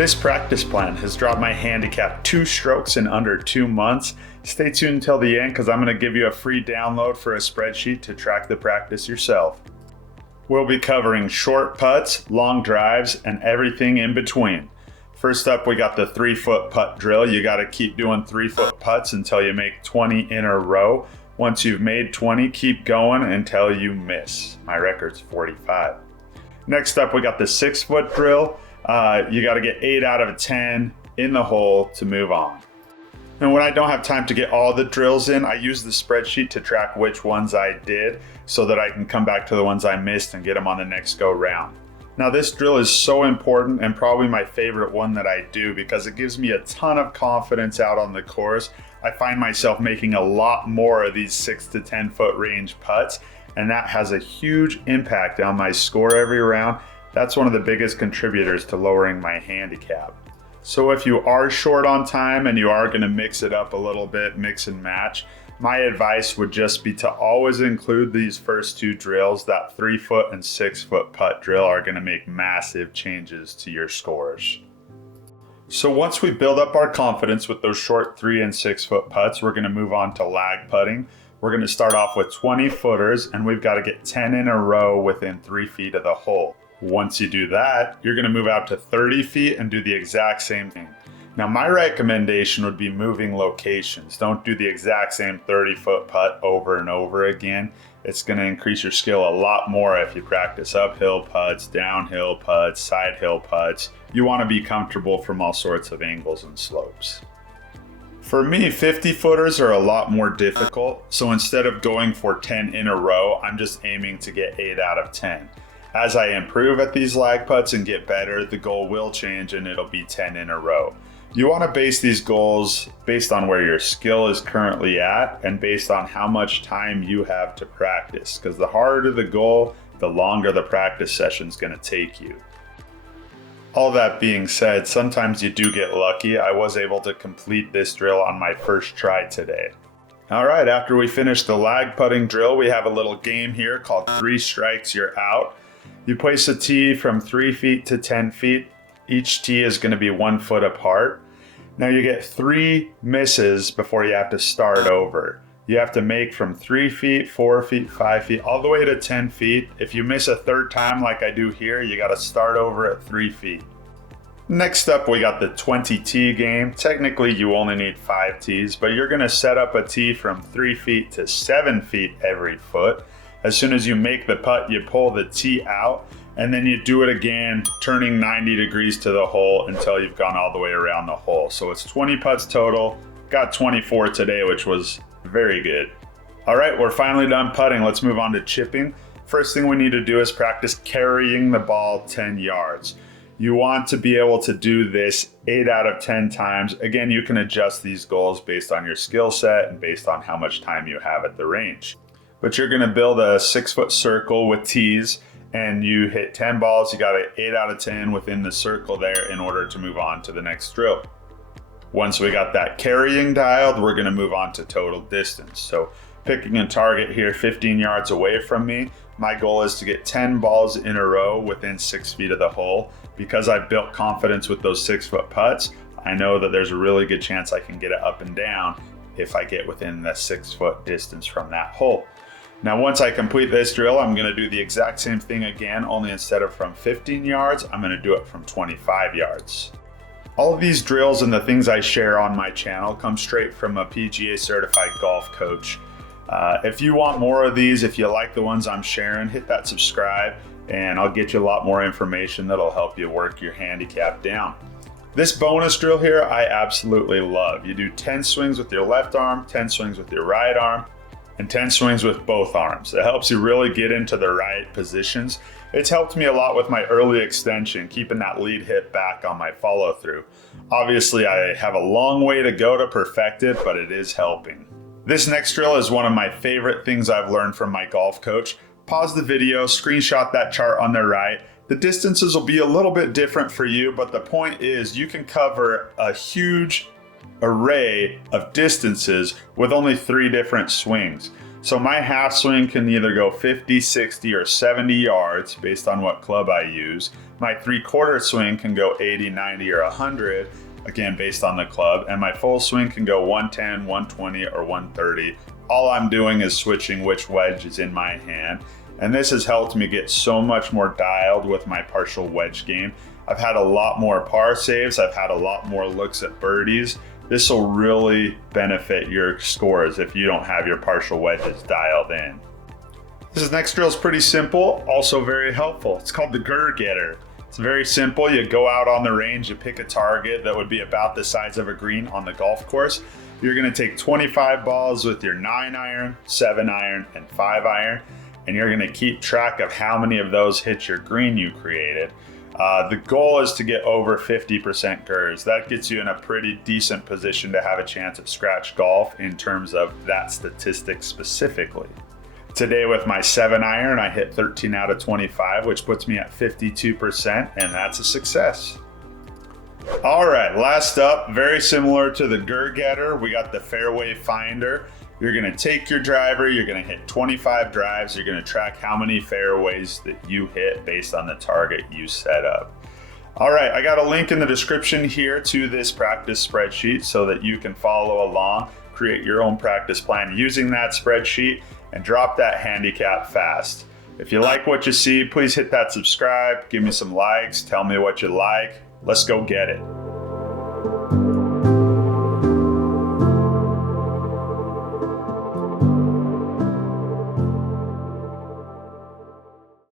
This practice plan has dropped my handicap 2 strokes in under 2 months. Stay tuned until the end because I'm going to give you a free download for a spreadsheet to track the practice yourself. We'll be covering short putts, long drives, and everything in between. First up, we got the 3-foot putt drill. You got to keep doing 3-foot putts until you make 20 in a row. Once you've made 20, keep going until you miss. My record's 45. Next up, we got the 6-foot drill. You got to get 8 out of 10 in the hole to move on. And when I don't have time to get all the drills in, I use the spreadsheet to track which ones I did so that I can come back to the ones I missed and get them on the next go round. Now this drill is so important and probably my favorite one that I do because it gives me a ton of confidence out on the course. I find myself making a lot more of these 6 to 10 foot range putts, and that has a huge impact on my score every round. That's one of the biggest contributors to lowering my handicap. So if you are short on time and you are going to mix it up a little bit, mix and match, my advice would just be to always include these first 2 drills. That 3-foot and 6-foot putt drill are going to make massive changes to your scores. So once we build up our confidence with those short 3 and 6-foot putts, we're going to move on to lag putting. We're going to start off with 20 footers and we've got to get 10 in a row within 3 feet of the hole. Once you do that, you're going to move out to 30 feet and do the exact same thing. Now my recommendation would be moving locations. Don't do the exact same 30-foot putt over and over again. It's going to increase your skill a lot more if you practice uphill putts, downhill putts, side hill putts. You want to be comfortable from all sorts of angles and slopes. For me, 50 footers are a lot more difficult. So instead of going for 10 in a row, I'm just aiming to get 8 out of 10. As I improve at these lag putts and get better, the goal will change and it'll be 10 in a row. You want to base these goals based on where your skill is currently at and based on how much time you have to practice, because the harder the goal, the longer the practice session is going to take you. All that being said, sometimes you do get lucky. I was able to complete this drill on my first try today. All right, after we finish the lag putting drill, we have a little game here called 3 strikes, you're out. You place a tee from 3 feet to 10 feet. Each tee is going to be 1 foot apart. Now you get 3 misses before you have to start over. You have to make from 3 feet, 4 feet, 5 feet, all the way to 10 feet. If you miss a 3rd time like I do here, you got to start over at 3 feet. Next up, we got the 20 tee game. Technically, you only need 5 tees, but you're going to set up a tee from 3 feet to 7 feet every foot. As soon as you make the putt, you pull the tee out, and then you do it again, turning 90 degrees to the hole until you've gone all the way around the hole. So it's 20 putts total. Got 24 today, which was very good. All right, we're finally done putting. Let's move on to chipping. First thing we need to do is practice carrying the ball 10 yards. You want to be able to do this 8 out of 10 times. Again, you can adjust these goals based on your skill set and based on how much time you have at the range. But you're going to build a 6-foot circle with tees and you hit 10 balls. You got an 8 out of 10 within the circle there in order to move on to the next drill. Once we got that carrying dialed, we're going to move on to total distance. So picking a target here 15 yards away from me, my goal is to get 10 balls in a row within 6 feet of the hole. Because I've built confidence with those 6-foot putts, I know that there's a really good chance I can get it up and down if I get within the 6-foot distance from that hole. Now, once I complete this drill, I'm going to do the exact same thing again, only instead of from 15 yards, I'm going to do it from 25 yards. All of these drills and the things I share on my channel come straight from a PGA certified golf coach. If you want more of these, if you like the ones I'm sharing, hit that subscribe and I'll get you a lot more information that'll help you work your handicap down. This bonus drill here, I absolutely love. You do 10 swings with your left arm, 10 swings with your right arm, and 10 swings with both arms. It helps you really get into the right positions. It's helped me a lot with my early extension, keeping that lead hip back on my follow through. Obviously, I have a long way to go to perfect it, but it is helping. This next drill is one of my favorite things I've learned from my golf coach. Pause the video, screenshot that chart on the right. The distances will be a little bit different for you, but the point is you can cover a huge array of distances with only 3 different swings. So my half swing can either go 50, 60, or 70 yards based on what club I use. My 3/4 swing can go 80, 90, or 100, again based on the club. And my full swing can go 110, 120, or 130. All I'm doing is switching which wedge is in my hand. And this has helped me get so much more dialed with my partial wedge game. I've had a lot more par saves. I've had a lot more looks at birdies. This will really benefit your scores if you don't have your partial wedges dialed in. This next drill is pretty simple, also very helpful. It's called the GIR Getter. It's very simple. You go out on the range, you pick a target that would be about the size of a green on the golf course. You're gonna take 25 balls with your 9-iron, 7-iron, and 5-iron, and you're gonna keep track of how many of those hit your green you created. The goal is to get over 50% GIRs. That gets you in a pretty decent position to have a chance at scratch golf in terms of that statistic specifically. Today with my 7-iron, I hit 13 out of 25, which puts me at 52%, and that's a success. All right, last up, very similar to the GIR Getter, we got the Fairway Finder. You're gonna take your driver, you're gonna hit 25 drives, you're gonna track how many fairways that you hit based on the target you set up. All right, I got a link in the description here to this practice spreadsheet so that you can follow along, create your own practice plan using that spreadsheet, and drop that handicap fast. If you like what you see, please hit that subscribe, give me some likes, tell me what you like. Let's go get it.